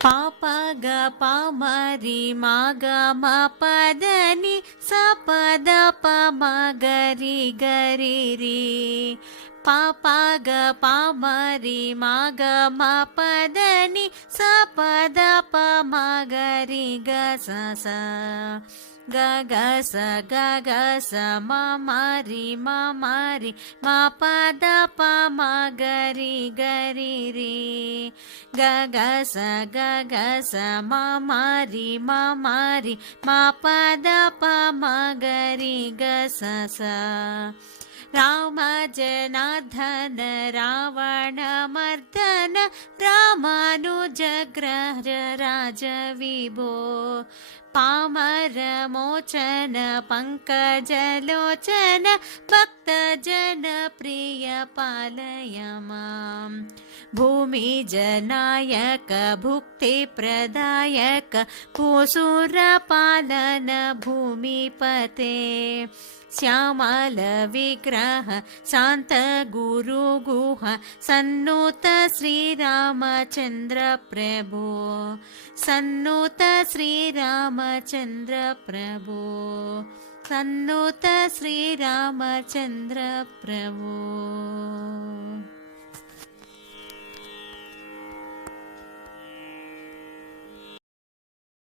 ಪಾಪ ಗ ಪ ಮ ರಿ ಮ ಗ ಮ ಪದ ನಿ ಸ ಪದ ಪ ಮ ಗ ರಿ ಗ ರಿ ರಿ. ಪಾಪ ಗ ಪ ಮ ರಿ ಮ ಗ ಮ ಪದ ನಿ ಸ ಪದ ಪ ಮ ಗ ರಿ ಗ ಸ ಸ. ಗ ಗ ಸ ಗ ಗ ಸ ಮ ಮ ರಿ ಮ ಮ ರಿ ಮ ಪದ ಪ ಮ ಗ ರಿ ಗ ರಿ ರಿ. ಗ ಗ ಸ ಗ ಗ ಸ ಮ ಮ ರಿ ಮ ಮ ರಿ ಮ ಪದ ಪ ಮ ಗ ರಿ ಗ ಸ ಸ. ರಾಮ ಜನಾರ್ದನ ರಾವಣ ಮರ್ದನ ರಾಮಾನುಜಗ್ರಹ ರಾಜ ವಿಭೋ. ಪಾಮರ ಮೋಚನ ಪಂಕಜಲೋಚನ ಭಕ್ತ ಜನ ಪ್ರಿಯ ಪಾಲಯ ಮಾಂ. ಭೂಮಿ ಜನಾಯಕ ಭುಕ್ತಿ ಪ್ರದಾಯಕ ಭೂಸುರ ಪಾಲನ ಭೂಮಿಪತೆ. ಶ್ಯಾಮಲ ವಿಗ್ರಹ ಶಾಂತ ಗುರು ಗುಹ ಸನ್ನೂತ ಶ್ರೀರಾಮಚಂದ್ರ ಪ್ರಭೋ. ಸನ್ನೂತ ಶ್ರೀರಾಮಚಂದ್ರ ಪ್ರಭೋ. ಸನ್ನೂತ ಶ್ರೀರಾಮಚಂದ್ರ ಪ್ರಭೋ.